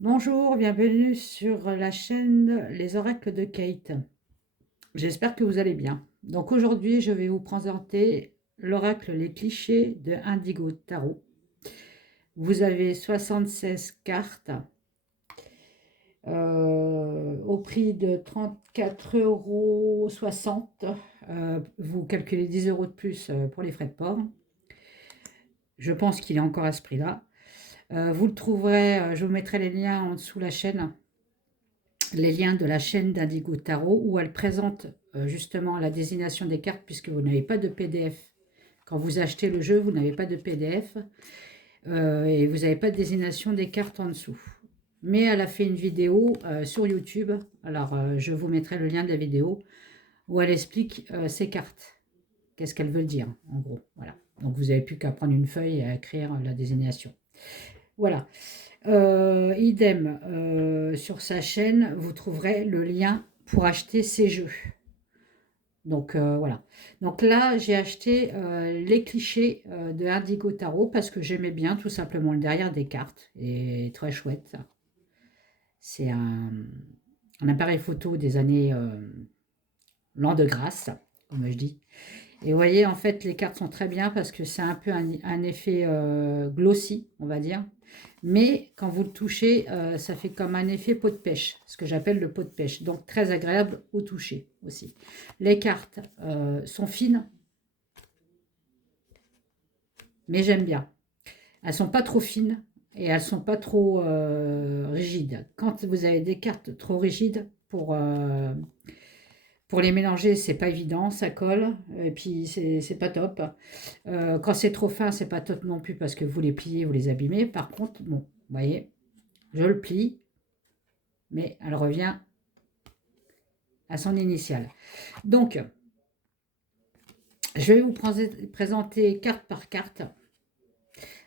Bonjour, bienvenue sur la chaîne Les Oracles de Kate. J'espère que vous allez bien. Donc aujourd'hui, je vais vous présenter l'oracle Les Clichés de Indigo Tarot. Vous avez 76 cartes au prix de 34,60 €. Vous calculez 10 € de plus pour les frais de port. Je pense qu'il est encore à ce prix-là. Vous le trouverez, je vous mettrai les liens en dessous de la chaîne. Les liens de la chaîne d'Indigo Tarot où elle présente justement la désignation des cartes puisque vous n'avez pas de PDF. Quand vous achetez le jeu, vous n'avez pas de PDF et vous n'avez pas de désignation des cartes en dessous. Mais elle a fait une vidéo sur YouTube, alors je vous mettrai le lien de la vidéo, où elle explique ces cartes. Qu'est-ce qu'elles veulent dire, en gros. Voilà. Donc vous n'avez plus qu'à prendre une feuille et à écrire la désignation. Voilà. Idem, sur sa chaîne, vous trouverez le lien pour acheter ces jeux. Donc voilà. Donc là, j'ai acheté les clichés de Indigo Tarot parce que j'aimais bien tout simplement le derrière des cartes. Et très chouette. C'est un appareil photo des années l'an de grâce, comme je dis. Et vous voyez, en fait, les cartes sont très bien parce que c'est un peu un effet glossy, on va dire. Mais quand vous le touchez, ça fait comme un effet pot de pêche, ce que j'appelle le pot de pêche. Donc très agréable au toucher aussi. Les cartes sont fines, mais j'aime bien. Elles sont pas trop fines et elles sont pas trop rigides. Quand vous avez des cartes trop rigides pour les mélanger, c'est pas évident, ça colle, et puis c'est pas top. Quand c'est trop fin, c'est pas top non plus parce que vous les pliez, vous les abîmez. Par contre, bon, vous voyez, je le plie, mais elle revient à son initiale. Donc, je vais vous présenter carte par carte.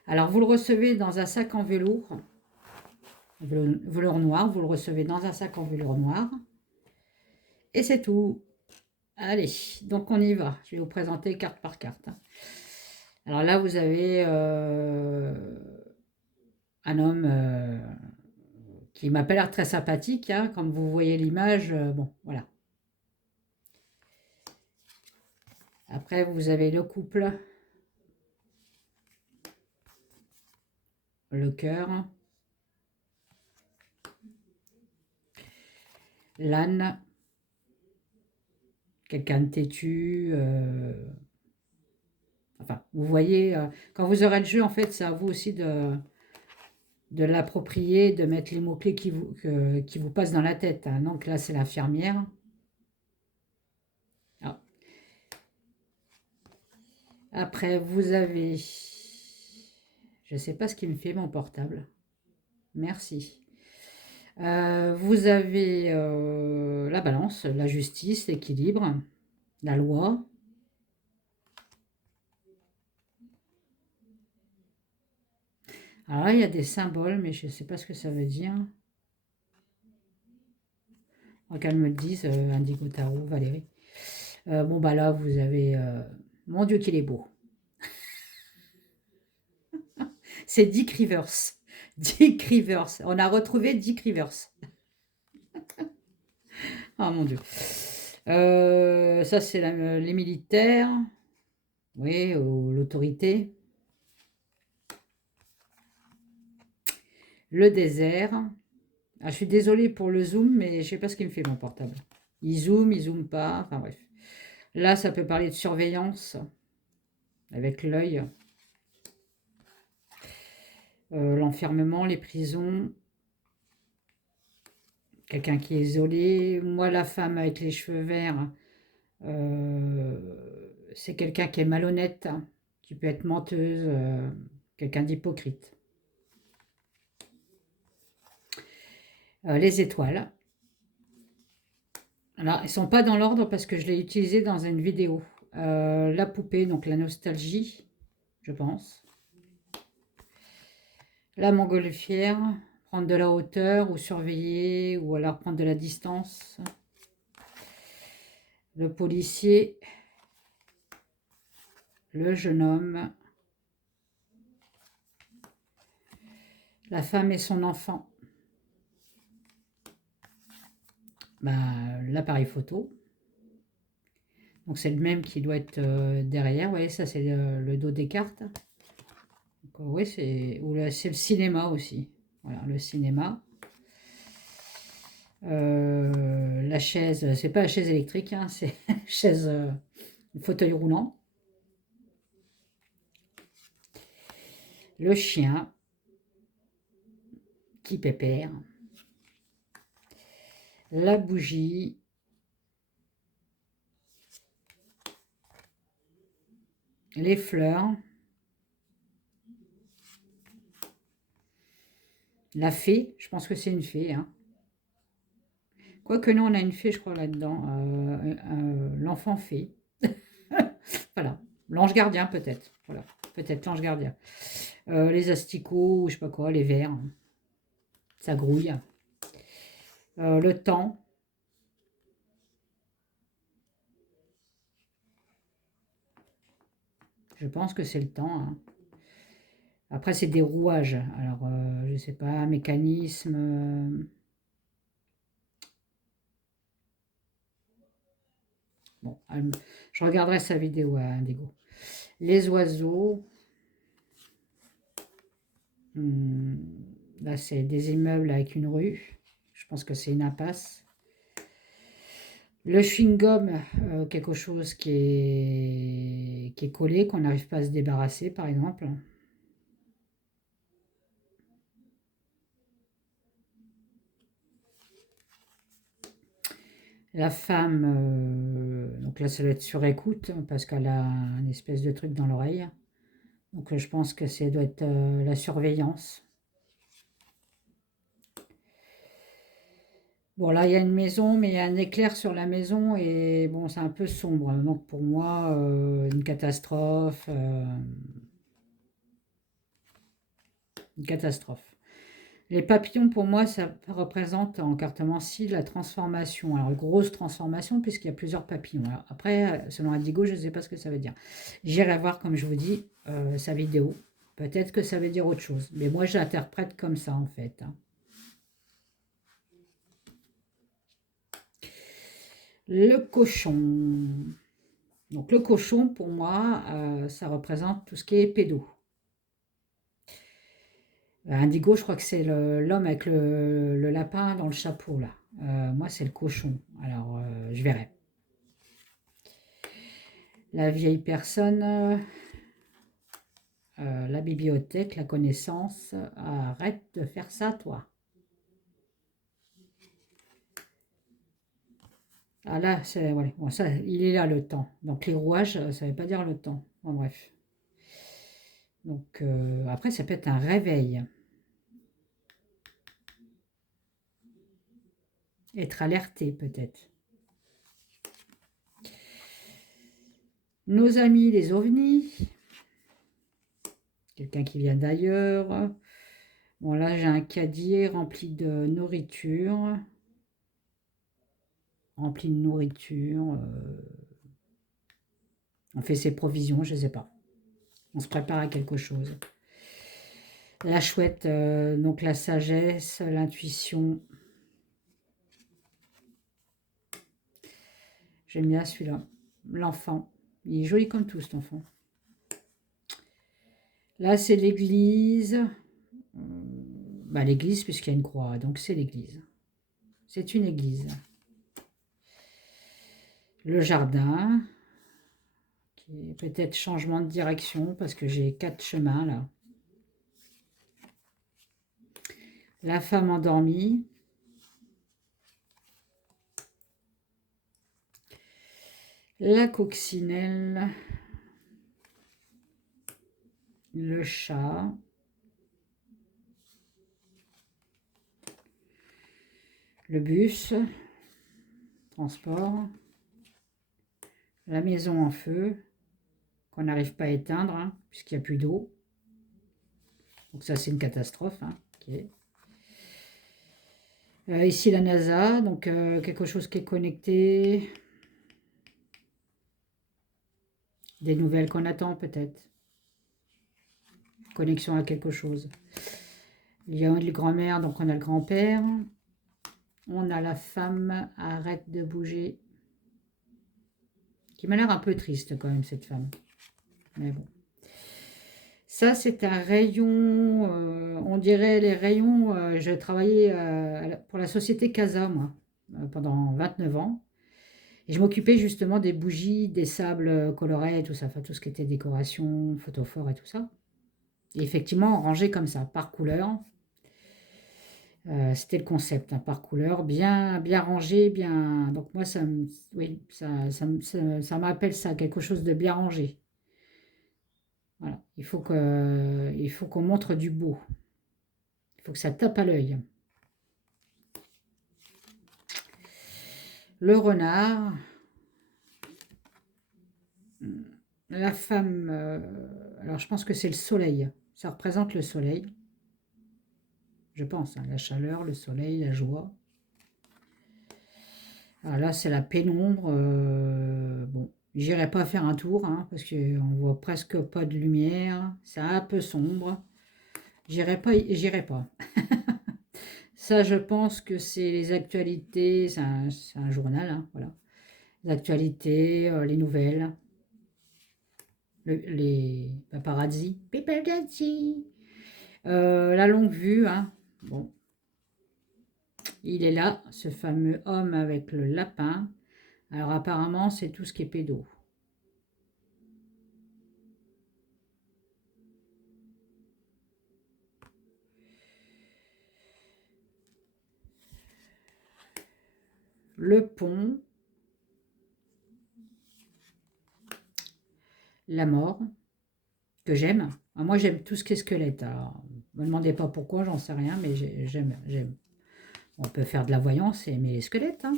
Alors, vous le recevez dans un sac en velours noir, vous le recevez dans un sac en velours noir. Et c'est tout. Allez, donc on y va. Je vais vous présenter carte par carte. Alors là, vous avez un homme qui m'a pas l'air très sympathique, hein, comme vous voyez l'image. Bon, voilà. Après, vous avez le couple, le cœur, l'âne, quelqu'un de têtu. Enfin, vous voyez, quand vous aurez le jeu, en fait, c'est à vous aussi de l'approprier, de mettre les mots-clés qui vous passent dans la tête, hein. Donc là, c'est l'infirmière. Ah. Après, vous avez... Je ne sais pas ce qui me fait mon portable. Merci. Vous avez la balance, la justice, l'équilibre, la loi. Alors là, il y a des symboles, mais je ne sais pas ce que ça veut dire. Qu'elle me le dise, Indigo Tarot, Valérie. Bon, bah là, vous avez... mon Dieu, qu'il est beau. C'est Dick Rivers. Dick Rivers. On a retrouvé Dick Rivers. Ah, mon Dieu. Ça, c'est les militaires. Oui, l'autorité. Le désert. Ah, je suis désolée pour le zoom, mais je sais pas ce qui me fait mon portable. Il zoome pas. Enfin bref. Là, ça peut parler de surveillance avec l'œil. L'enfermement, les prisons. Quelqu'un qui est isolé. Moi, la femme avec les cheveux verts, euh, c'est quelqu'un qui est malhonnête, hein, qui peut être menteuse, quelqu'un d'hypocrite. Les étoiles. Alors, ils ne sont pas dans l'ordre parce que je l'ai utilisé dans une vidéo. La poupée, donc la nostalgie, je pense. La montgolfière, prendre de la hauteur ou surveiller ou alors prendre de la distance. Le policier, le jeune homme, la femme et son enfant. l'appareil photo. Donc c'est le même qui doit être derrière. Vous voyez, ça c'est le dos des cartes. Oui, c'est le cinéma aussi. Voilà, le cinéma. La chaise, c'est pas la chaise électrique, hein, c'est chaise, fauteuil roulant. Le chien qui pépère. La bougie. Les fleurs. La fée, je pense que c'est une fée, hein. Quoique non, on a une fée, je crois, là-dedans. L'enfant fée. Voilà. L'ange gardien, peut-être. Voilà. Peut-être l'ange gardien. Les asticots, je sais pas quoi, les vers. Ça grouille. Le temps. Je pense que c'est le temps, hein. Après, c'est des rouages. Alors, je sais pas, mécanisme. Bon, je regarderai sa vidéo à Indigo. Les oiseaux. Là, c'est des immeubles avec une rue. Je pense que c'est une impasse. Le chewing-gum, quelque chose qui est collé, qu'on n'arrive pas à se débarrasser, par exemple. La femme, donc là, ça doit être sur écoute, parce qu'elle a une espèce de truc dans l'oreille. Donc, je pense que ça doit être la surveillance. Bon, là, il y a une maison, mais il y a un éclair sur la maison, et bon, c'est un peu sombre. Donc, pour moi, une catastrophe. Une catastrophe. Les papillons, pour moi, ça représente en cartomancie la transformation. Alors, grosse transformation, puisqu'il y a plusieurs papillons. Alors, après, selon Indigo, je ne sais pas ce que ça veut dire. J'irai voir, comme je vous dis, sa vidéo. Peut-être que ça veut dire autre chose. Mais moi, j'interprète comme ça, en fait, hein. Le cochon. Donc, le cochon, pour moi, ça représente tout ce qui est pédo. Indigo, je crois que c'est l'homme avec le lapin dans le chapeau, là. Moi, c'est le cochon. Alors, je verrai. La vieille personne, la bibliothèque, la connaissance. Arrête de faire ça, toi. Ah là, c'est, ouais, bon, ça, il est là le temps. Donc les rouages, ça ne veut pas dire le temps. Bon, bref. Donc après, ça peut être un réveil. Être alerté, peut-être. Nos amis, les ovnis. Quelqu'un qui vient d'ailleurs. Bon, là, j'ai un caddie rempli de nourriture. Rempli de nourriture. On fait ses provisions, je ne sais pas. On se prépare à quelque chose. La chouette, donc la sagesse, l'intuition. J'aime bien celui-là. L'enfant. Il est joli comme tout, cet enfant. Là, c'est l'église. L'église, puisqu'il y a une croix. Donc, c'est l'église. C'est une église. Le jardin. Qui est peut-être changement de direction, parce que j'ai 4 chemins, là. La femme endormie. La coccinelle. Le chat. Le bus. Transport. La maison en feu. Qu'on n'arrive pas à éteindre, hein, puisqu'il n'y a plus d'eau. Donc ça, c'est une catastrophe, hein. Okay. Ici, la NASA. Donc, quelque chose qui est connecté. Des nouvelles qu'on attend, peut-être. Connexion à quelque chose. Il y a une grand-mère, donc on a le grand-père. On a la femme, arrête de bouger, qui m'a l'air un peu triste quand même, cette femme. Mais bon. Ça, c'est un rayon, on dirait les rayons, j'ai travaillé pour la société Casa, moi, pendant 29 ans. Et je m'occupais justement des bougies, des sables colorés, tout ça, enfin tout ce qui était décoration, photophore et tout ça. Et effectivement, rangé comme ça, par couleur. C'était le concept, hein, par couleur, bien, bien rangé, bien. Donc moi, oui, ça m'appelle ça, quelque chose de bien rangé. Voilà, il faut qu'on montre du beau. Il faut que ça tape à l'œil. Le renard, la femme, alors je pense que c'est le soleil. Ça représente le soleil. Je pense, hein, la chaleur, le soleil, la joie. Alors là, c'est la pénombre. Bon, j'irai pas faire un tour, hein, parce qu'on voit presque pas de lumière. C'est un peu sombre. J'irai pas. Ça, je pense que c'est les actualités. C'est un journal, hein, voilà. Les actualités, les nouvelles, les paparazzi. Paparazzi. La longue vue, hein. Bon, il est là, ce fameux homme avec le lapin. Alors apparemment, c'est tout ce qui est pédo. Le pont, la mort, que j'aime. Ah, moi, j'aime tout ce qui est squelette. Alors, ne me demandez pas pourquoi, j'en sais rien, mais j'aime. On peut faire de la voyance et aimer les squelettes, hein.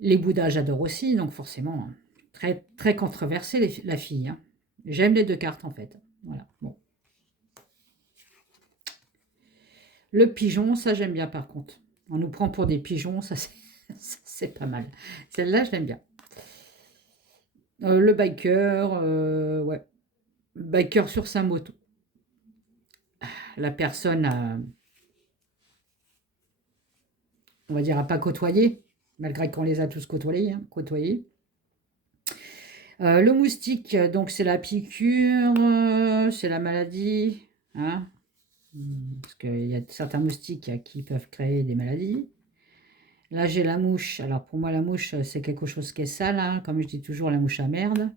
Les Bouddhas, j'adore aussi, donc forcément, hein. Très, très controversée, la fille, hein. J'aime les deux cartes, en fait. Voilà, bon. Le pigeon, ça, j'aime bien, par contre. On nous prend pour des pigeons, ça, c'est pas mal. Celle-là, je l'aime bien. Le biker, ouais. Biker sur sa moto. La personne, on va dire, à pas côtoyer, malgré qu'on les a tous côtoyés. Hein, côtoyés. Le moustique, donc c'est la piqûre, c'est la maladie. Hein, parce qu'il y a certains moustiques qui peuvent créer des maladies. Là, j'ai la mouche. Alors, pour moi, la mouche, c'est quelque chose qui est sale. Hein, comme je dis toujours, la mouche à merde.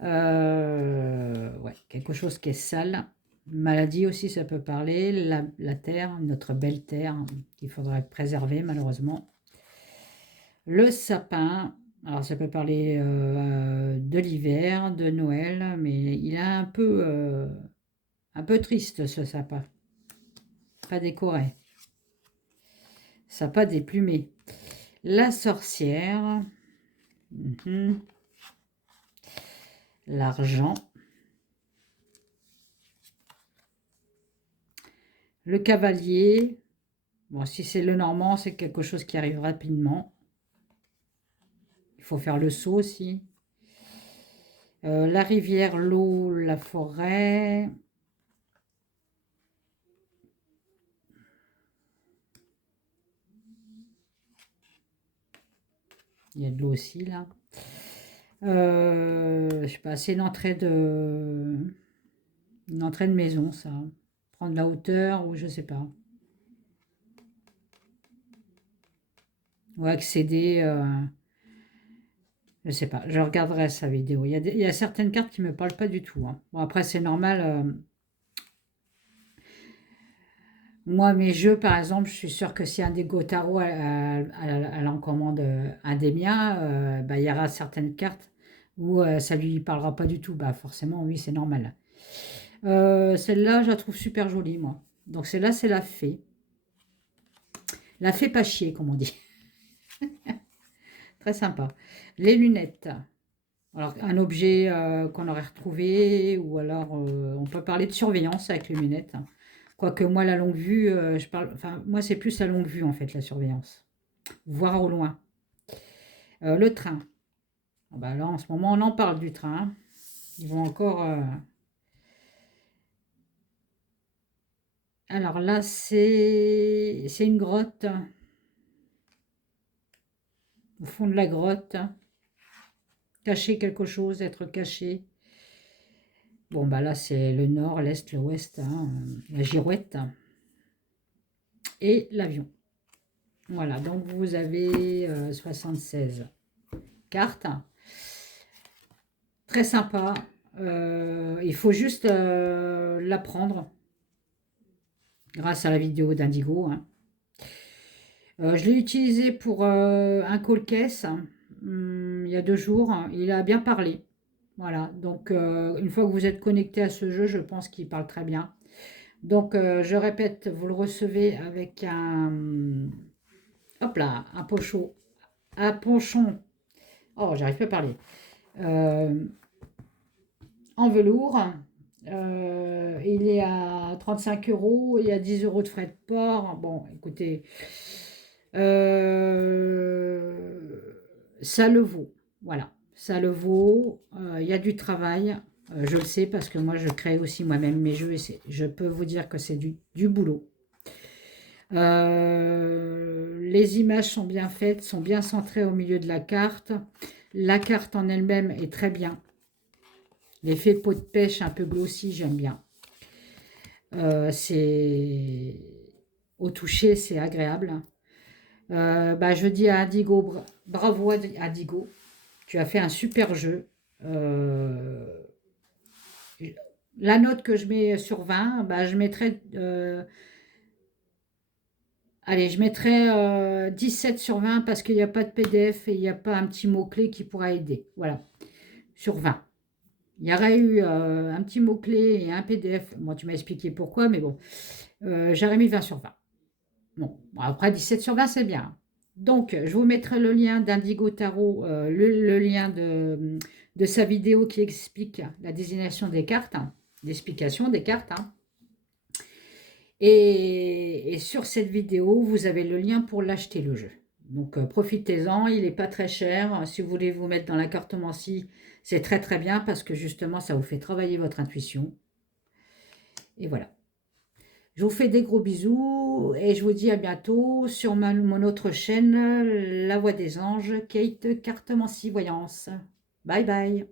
Ouais, quelque chose qui est sale. Maladie aussi, ça peut parler. La terre, notre belle terre, qu'il faudrait préserver, malheureusement. Le sapin. Alors, ça peut parler de l'hiver, de Noël, mais il est un peu triste, ce sapin. Pas décoré. Sapin déplumé. La sorcière. L'argent. Le cavalier. Bon, si c'est le normand, c'est quelque chose qui arrive rapidement. Il faut faire le saut aussi. La rivière, l'eau, la forêt. Il y a de l'eau aussi, là. Je sais pas, c'est une entrée de maison, ça. Prendre la hauteur ou je sais pas. Ou accéder, je sais pas. Je regarderai sa vidéo. Il y a certaines cartes qui me parlent pas du tout, hein. Bon, après, c'est normal. Moi, mes jeux, par exemple, je suis sûre que si un des Gotaro elle en commande un des miens, bah, il y aura certaines cartes où ça lui parlera pas du tout. Bah, forcément, oui, c'est normal. Celle-là, je la trouve super jolie, moi. Donc, celle-là, c'est la fée. La fée pas chier, comme on dit. Très sympa. Les lunettes. Alors, un objet qu'on aurait retrouvé, ou alors on peut parler de surveillance avec les lunettes. Quoique moi, la longue vue, enfin, moi, c'est plus la longue vue, en fait, la surveillance. Voir au loin. Le train. Ah bah là, en ce moment, on en parle du train. Ils vont encore... Alors là, c'est une grotte, au fond de la grotte. Cacher quelque chose, être caché. Bon, bah là, c'est le nord, l'est, l'ouest, hein, la girouette et l'avion. Voilà, donc vous avez 76 cartes. Très sympa. Il faut juste l'apprendre grâce à la vidéo d'Indigo, hein. Je l'ai utilisé pour un call case il y a 2 jours. Il a bien parlé. Voilà, donc une fois que vous êtes connecté à ce jeu, je pense qu'il parle très bien. Donc je répète, vous le recevez avec hop là, un ponchon, oh j'arrive pas à parler, euh, en velours. Il est à 35 euros, il y a 10 euros de frais de port. Bon, écoutez, ça le vaut. Voilà, ça le vaut. Il y a du travail. Je le sais parce que moi, je crée aussi moi-même mes jeux et je peux vous dire que c'est du boulot. Les images sont bien faites, sont bien centrées au milieu de la carte. La carte en elle-même est très bien. L'effet peau de pêche un peu glossy, j'aime bien. C'est au toucher, c'est agréable. Bah, je dis à Indigo, bravo Indigo, tu as fait un super jeu. La note que je mets sur 20, bah, je mettrai, allez, je mettrai 17 sur 20 parce qu'il n'y a pas de PDF et il n'y a pas un petit mot-clé qui pourra aider. Voilà, sur 20. Il y aurait eu un petit mot-clé et un PDF. Moi, tu m'as expliqué pourquoi, mais bon, j'aurais mis 20 sur 20. Bon, après 17 sur 20, c'est bien. Donc, je vous mettrai le lien d'Indigo Tarot, le lien de sa vidéo qui explique la désignation des cartes, hein, l'explication des cartes, hein. Et sur cette vidéo, vous avez le lien pour l'acheter le jeu. Donc, profitez-en, il n'est pas très cher. Si vous voulez vous mettre dans la cartomancie, c'est très très bien parce que justement, ça vous fait travailler votre intuition. Et voilà. Je vous fais des gros bisous et je vous dis à bientôt sur mon autre chaîne, La Voix des Anges, Kate Cartomancie Voyance. Bye bye.